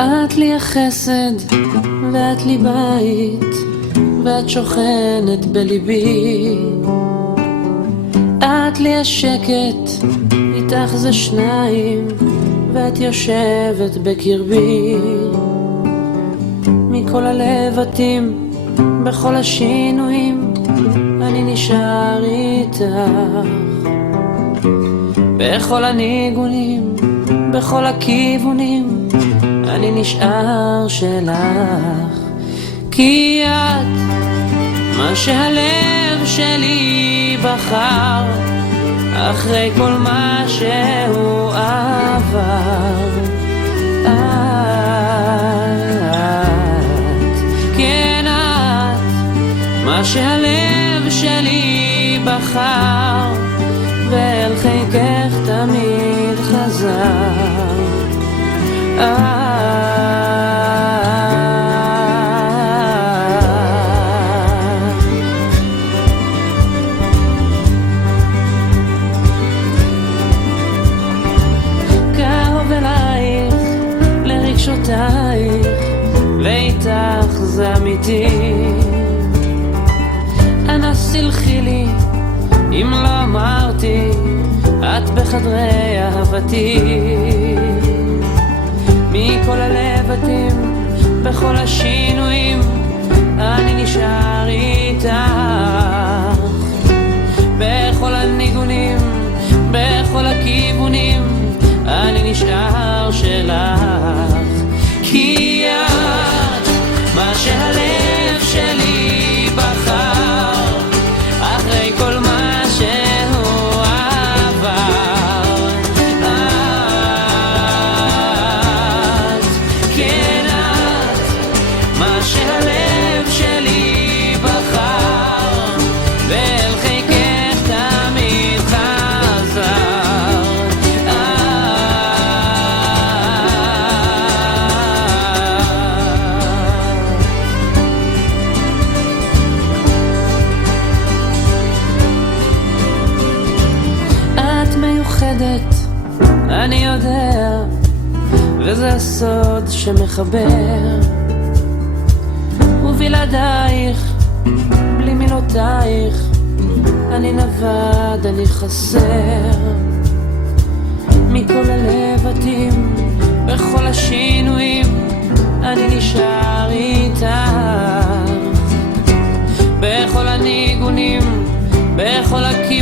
את לי החסד ואת לי בית, ואת שוכנת בליבי. את לי השקט, איתך זה שניים, ואת יושבת בקרבי. מכל הלבטים, בכל השינויים, אני נשאר איתך. בכל הניגונים, בכל הכיוונים, אני נשאר שלך. כי את מה שהלב שלי בחר, אחרי כל מה שהוא עבר. את, כן את, מה שהלב שלי בחר, ואל חיקך תמיד חזר. קרוב אלייך לרגשותייך, ואיתך זה אמיתי. אנא סלחי לי אם לא אמרתי, את בחדרי אהבתי. מכל הלבטים, בכל השינויים, אני נשאר איתך. בכל הניגונים, בכל הכיוונים, אני נשאר שלך. כי את מה שהלב שלי בחר, אחרי כל מה שהוא עבר. את, כן את, מה שהלב שלי בחר, ואל חיקך תמיד חזר. את מיוחדת, אני יודע, וזה הסוד שמחבר. ובלעדייך, בלי מילותייך, אני נבד, אני חסר. מכל הלבטים, בכל השינויים, אני נשאר איתך. בכל הניגונים, בכל הכיוונים,